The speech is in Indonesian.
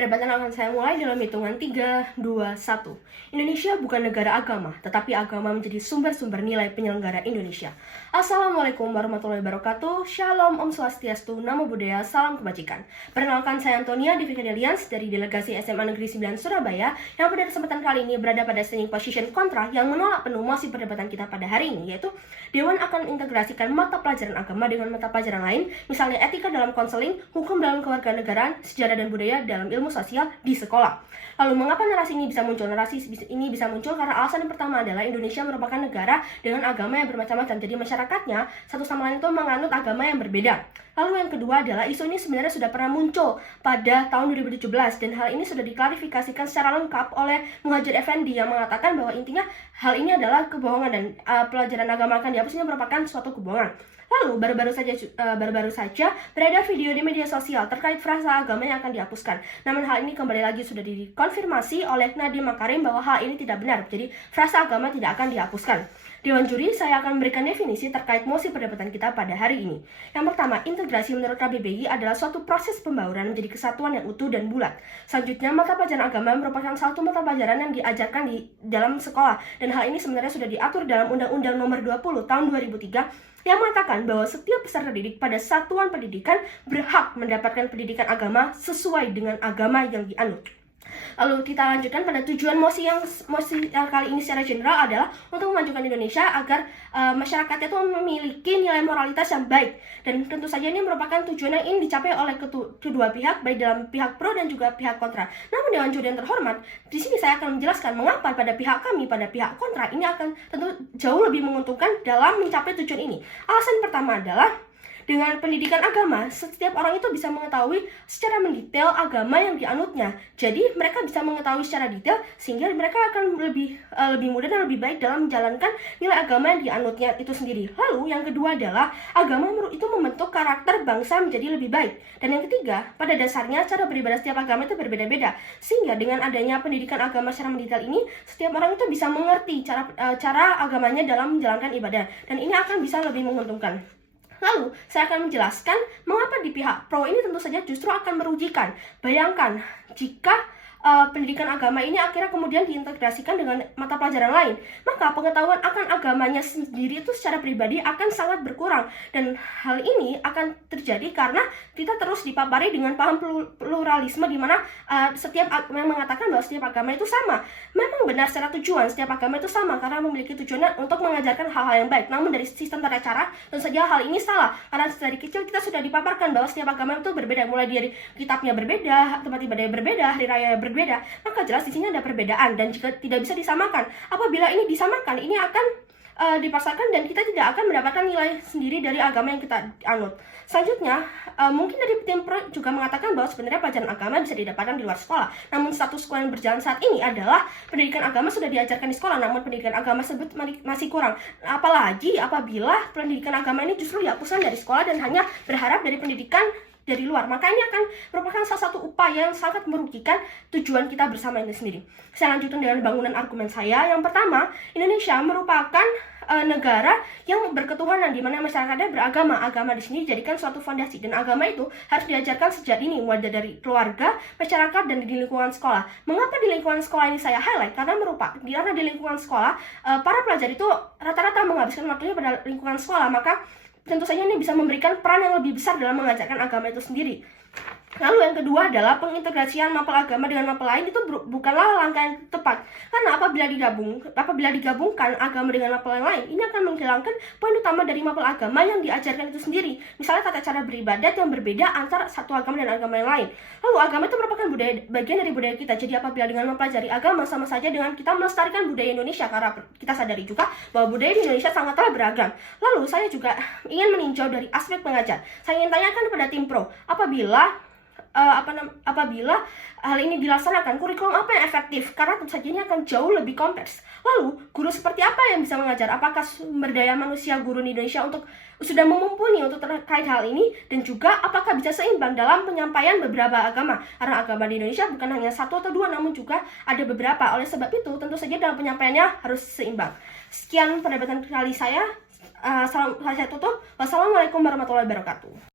Perdebatan akan saya mulai dalam hitungan 3, 2, 1. Indonesia bukan negara agama, tetapi agama menjadi sumber-sumber nilai penyelenggara Indonesia. Assalamualaikum warahmatullahi wabarakatuh. Shalom, Om Swastiastu, Namo Buddhaya, Salam Kebajikan. Perkenalkan, saya Antonia Divika Delians dari Delegasi SMA Negeri 9 Surabaya yang pada kesempatan kali ini berada pada standing position kontra yang menolak penuh mosi perdebatan kita pada hari ini, yaitu Dewan akan integrasikan mata pelajaran agama dengan mata pelajaran lain, misalnya etika dalam konseling, hukum dalam kewarganegaraan, sejarah dan budaya dalam ilmu sosial di sekolah. Lalu mengapa narasi ini bisa muncul? Narasi ini bisa muncul karena alasan yang pertama adalah Indonesia merupakan negara dengan agama yang bermacam-macam. Jadi masyarakatnya satu sama lain itu menganut agama yang berbeda. Lalu yang kedua adalah isu ini sebenarnya sudah pernah muncul pada tahun 2017 dan hal ini sudah diklarifikasikan secara lengkap oleh Muhadjir Effendi yang mengatakan bahwa intinya hal ini adalah kebohongan dan pelajaran agama akan dihapusnya merupakan suatu kebohongan. Lalu baru-baru saja beredar video di media sosial terkait frasa agama yang akan dihapuskan. Namun hal ini kembali lagi sudah dikonfirmasi oleh Nadiem Makarim bahwa hal ini tidak benar. Jadi frasa agama tidak akan dihapuskan. Dewan juri, saya akan memberikan definisi terkait mosi perdebatan kita pada hari ini. Yang pertama, integrasi menurut KBBI adalah suatu proses pembauran menjadi kesatuan yang utuh dan bulat. Selanjutnya, mata pelajaran agama merupakan satu mata pelajaran yang diajarkan di dalam sekolah. Dan hal ini sebenarnya sudah diatur dalam Undang-Undang Nomor 20 Tahun 2003 yang mengatakan bahwa setiap peserta didik pada satuan pendidikan berhak mendapatkan pendidikan agama sesuai dengan agama yang dianut. Lalu kita lanjutkan pada tujuan mosi kali ini secara general adalah untuk memajukan Indonesia agar masyarakatnya itu memiliki nilai moralitas yang baik, dan tentu saja ini merupakan tujuan yang ingin dicapai oleh kedua pihak, baik dalam pihak pro dan juga pihak kontra. Namun Dewan Juri yang terhormat, di sini saya akan menjelaskan mengapa pada pihak kami, pada pihak kontra ini akan tentu jauh lebih menguntungkan dalam mencapai tujuan ini. Alasan pertama adalah dengan pendidikan agama, setiap orang itu bisa mengetahui secara mendetail agama yang dianutnya. Jadi mereka bisa mengetahui secara detail sehingga mereka akan lebih mudah dan lebih baik dalam menjalankan nilai agama yang dianutnya itu sendiri. Lalu yang kedua adalah agama itu membentuk karakter bangsa menjadi lebih baik. Dan yang ketiga, pada dasarnya cara beribadah setiap agama itu berbeda-beda. Sehingga dengan adanya pendidikan agama secara mendetail ini, setiap orang itu bisa mengerti cara agamanya dalam menjalankan ibadah. Dan ini akan bisa lebih menguntungkan. Lalu, saya akan menjelaskan mengapa di pihak pro ini tentu saja justru akan merugikan. Bayangkan, jika pendidikan agama ini akhirnya kemudian diintegrasikan dengan mata pelajaran lain, maka pengetahuan akan agamanya sendiri itu secara pribadi akan sangat berkurang. Dan hal ini akan terjadi karena kita terus dipapari dengan paham pluralisme di mana setiap yang mengatakan bahwa setiap agama itu sama. Memang benar secara tujuan, setiap agama itu sama karena memiliki tujuan untuk mengajarkan hal-hal yang baik. Namun dari sistem tata cara, tentu saja hal ini salah. Karena dari kecil kita sudah dipaparkan bahwa setiap agama itu berbeda, mulai dari kitabnya berbeda, tempat ibadah berbeda, hari raya berbeda, maka jelas di sini ada perbedaan dan jika tidak bisa disamakan. Apabila ini disamakan, ini akan dipaksakan dan kita tidak akan mendapatkan nilai sendiri dari agama yang kita anut. Selanjutnya, mungkin dari tim pro juga mengatakan bahwa sebenarnya pelajaran agama bisa didapatkan di luar sekolah. Namun status quo yang berjalan saat ini adalah pendidikan agama sudah diajarkan di sekolah, namun pendidikan agama tersebut masih kurang. Apalagi apabila pendidikan agama ini justru dihapuskan dari sekolah dan hanya berharap dari pendidikan dari luar, maka ini akan merupakan salah satu upaya yang sangat merugikan tujuan kita bersama ini sendiri. Saya lanjutkan dengan bangunan argumen saya. Yang pertama, Indonesia merupakan negara yang berketuhanan di mana masyarakatnya beragama. Agama di sini dijadikan suatu fondasi dan agama itu harus diajarkan sejak dini, mulai dari keluarga, masyarakat, dan di lingkungan sekolah. Mengapa di lingkungan sekolah ini saya highlight? Karena di lingkungan sekolah para pelajar itu rata-rata menghabiskan waktunya pada lingkungan sekolah, maka tentu saja ini bisa memberikan peran yang lebih besar dalam mengajarkan agama itu sendiri. Lalu yang kedua adalah pengintegrasian mapel agama dengan mapel lain itu bukanlah langkah yang tepat. Karena apabila digabungkan agama dengan mapel yang lain, ini akan menghilangkan poin utama dari mapel agama yang diajarkan itu sendiri. Misalnya tata cara beribadat yang berbeda antara satu agama dan agama yang lain. Lalu agama itu merupakan bagian dari budaya kita. Jadi apabila dengan mempelajari agama sama saja dengan kita melestarikan budaya Indonesia, karena kita sadari juga bahwa budaya di Indonesia sangatlah beragam. Lalu saya juga ingin meninjau dari aspek pengajar. Saya ingin tanyakan kepada tim pro, apabila hal ini dilaksanakan, kurikulum apa yang efektif? Karena tentu saja ini akan jauh lebih kompleks. Lalu, guru seperti apa yang bisa mengajar? Apakah sumber daya manusia guru di Indonesia sudah mumpuni untuk terkait hal ini? Dan juga, apakah bisa seimbang dalam penyampaian beberapa agama? Karena agama di Indonesia bukan hanya satu atau dua, namun juga ada beberapa. Oleh sebab itu, tentu saja dalam penyampaiannya harus seimbang. Sekian perdebatan kali saya. Saya tutup. Wassalamualaikum warahmatullahi wabarakatuh.